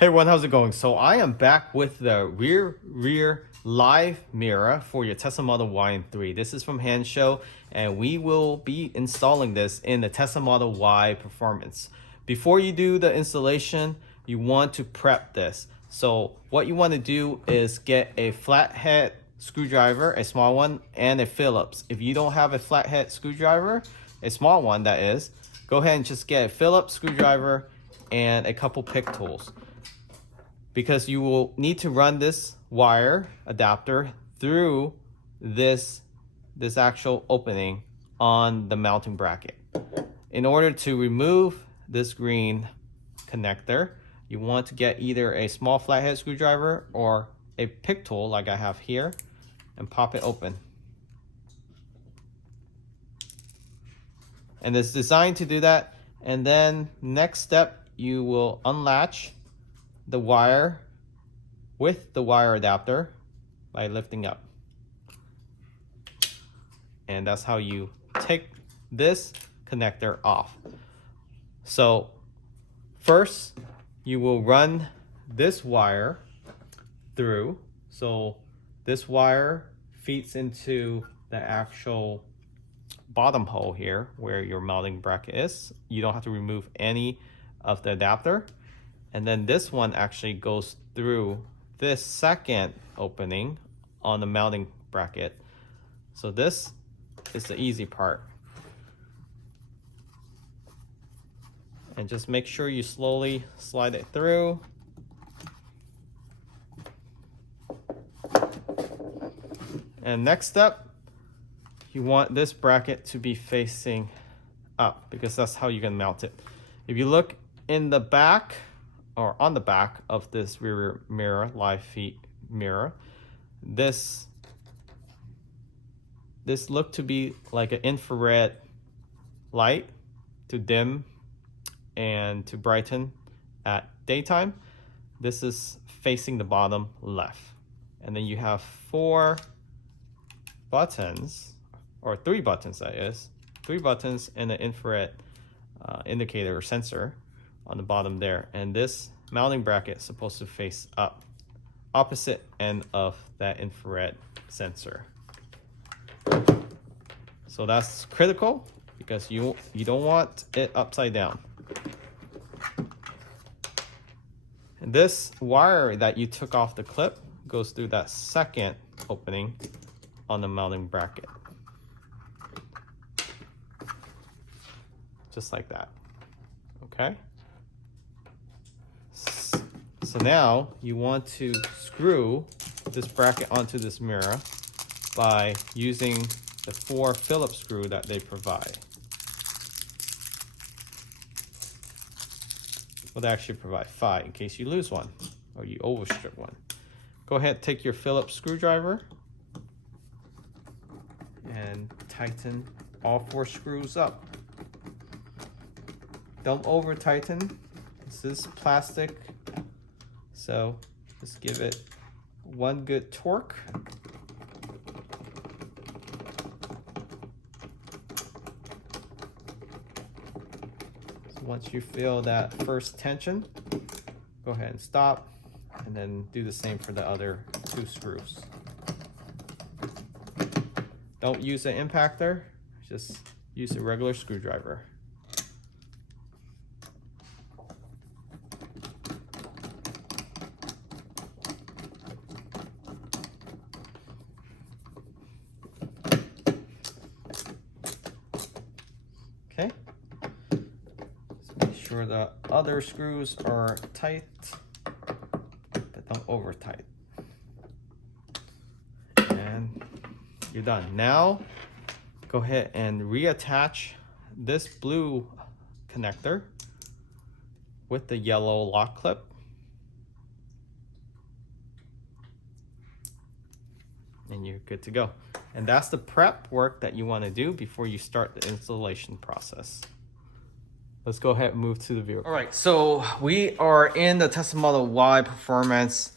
Hey everyone, how's it going? So I am back with the rear live mirror for your Tesla Model Y and 3. This is from Hansshow, and we will be installing this in the Tesla Model Y Performance. Before you do the installation, you want to prep this. So what you want to do is get a flathead screwdriver, a small one, and a Phillips. If you don't have a flathead screwdriver, a small one that is, go ahead and just get a Phillips screwdriver and a couple pick tools, because you will need to run this wire adapter through this actual opening on the mounting bracket. In order to remove this green connector, you want to get either a small flathead screwdriver or a pick tool like I have here and pop it open. And it's designed to do that. And then next step, you will unlatch the wire with the wire adapter by lifting up. And that's how you take this connector off. So first, you will run this wire through. So this wire feeds into the actual bottom hole here where your mounting bracket is. You don't have to remove any of the adapter. And then this one actually goes through this second opening on the mounting bracket. So this is the easy part. And just make sure you slowly slide it through. And next step, you want this bracket to be facing up because that's how you can mount it. If you look in the back, or on the back of this rear mirror, live feed mirror, this looked to be like an infrared light to dim and to brighten at daytime. This is facing the bottom left. And then you have 4 buttons, or 3 buttons that is, 3 buttons and an infrared indicator or sensor on the bottom there. And this mounting bracket is supposed to face up, opposite end of that infrared sensor. So that's critical because you don't want it upside down. And this wire that you took off the clip goes through that second opening on the mounting bracket. Just like that. Okay? So now you want to screw this bracket onto this mirror by using the 4 Phillips screw that they provide. Well, they actually provide 5 in case you lose one or you overstrip one. Go ahead, take your Phillips screwdriver and tighten all 4 screws up. Don't over tighten. This is plastic, so just give it one good torque. So once you feel that first tension, go ahead and stop, and then do the same for the other 2 screws. Don't use an impactor, just use a regular screwdriver. Okay, so make sure the other screws are tight, but don't over tight. And you're done. Now, go ahead and reattach this blue connector with the yellow lock clip. And you're good to go. And that's the prep work that you want to do before you start the installation process. Let's go ahead and move to the vehicle. All right, so we are in the Tesla Model Y Performance.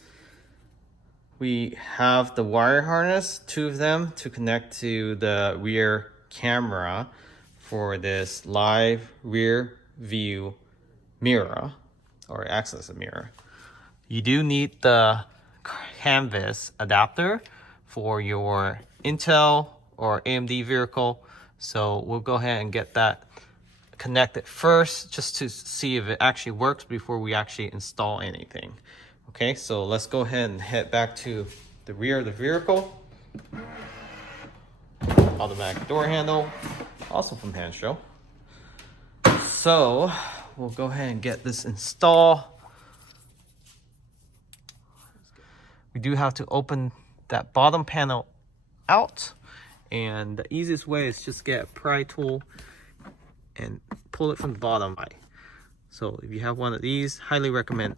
We have the wire harness, 2 of them, to connect to the rear camera for this live rear view mirror, or access mirror. You do need the canvas adapter for your Intel or AMD vehicle. So we'll go ahead and get that connected first just to see if it actually works before we actually install anything. Okay, so let's go ahead and head back to the rear of the vehicle. Automatic door handle, also from Hansshow. So we'll go ahead and get this installed. We do have to open that bottom panel out, and the easiest way is just get a pry tool and pull it from the bottom. So if you have one of these, highly recommend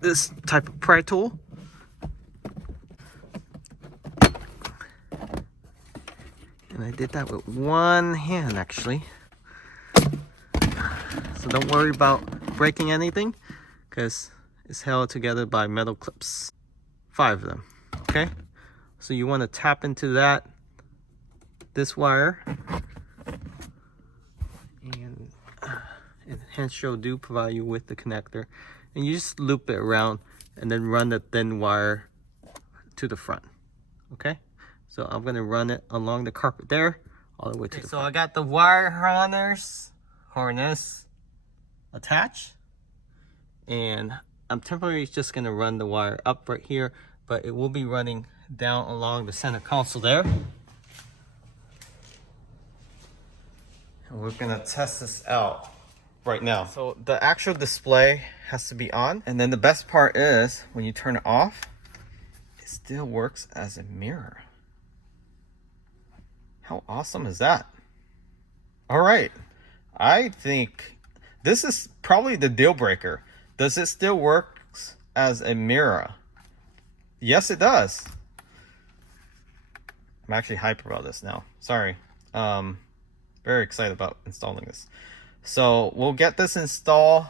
this type of pry tool. And I did that with one hand actually. So don't worry about breaking anything because it's held together by metal clips. 5 of them, okay? So you want to tap into this wire, and Hansshow do provide you with the connector, and you just loop it around and then run the thin wire to the front, okay? So I'm gonna run it along the carpet there, all the way to the front. So I got the wire harness attached, and I'm temporarily just gonna run the wire up right here, but it will be running down along the center console there. And we're gonna test this out right now. So the actual display has to be on, and then the best part is when you turn it off, it still works as a mirror. How awesome is that? All right, I think this is probably the deal breaker. Does it still work as a mirror? Yes, it does. I'm actually hyped about this now. Sorry. Very excited about installing this. So we'll get this installed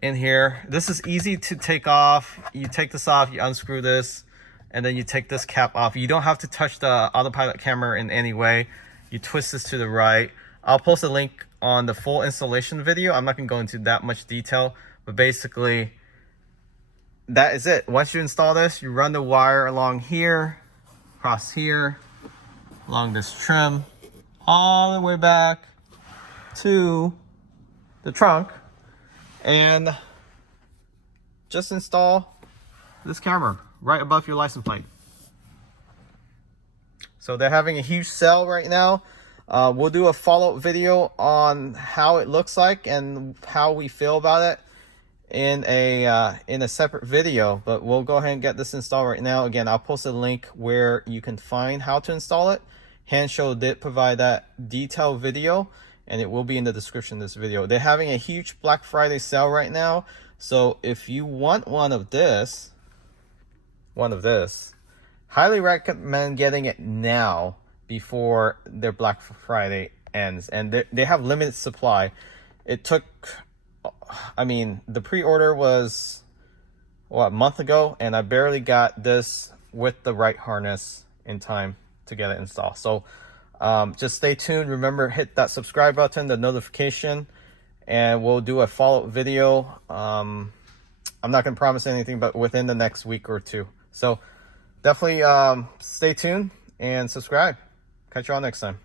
in here. This is easy to take off. You take this off, you unscrew this, and then you take this cap off. You don't have to touch the autopilot camera in any way. You twist this to the right. I'll post a link on the full installation video. I'm not gonna go into that much detail, but basically that is it. Once you install this, you run the wire along here, across here, along this trim, all the way back to the trunk, and just install this camera right above your license plate. So they're having a huge sale right now. We'll do a follow-up video on how it looks like and how we feel about it in a separate video, but we'll go ahead and get this installed right now. Again, I'll post a link where you can find how to install it. Hansshow did provide that detailed video, and it will be in the description of this video. They're having a huge Black Friday sale right now, so if you want one of this, highly recommend getting it now before their Black Friday ends, and they have limited supply. It took, I mean, the pre-order was a month ago, and I barely got this with the right harness in time to get it installed. So just stay tuned. Remember, hit that subscribe button, the notification, and we'll do a follow-up video. I'm not going to promise anything, but within the next week or two. So definitely stay tuned and subscribe. Catch you all next time.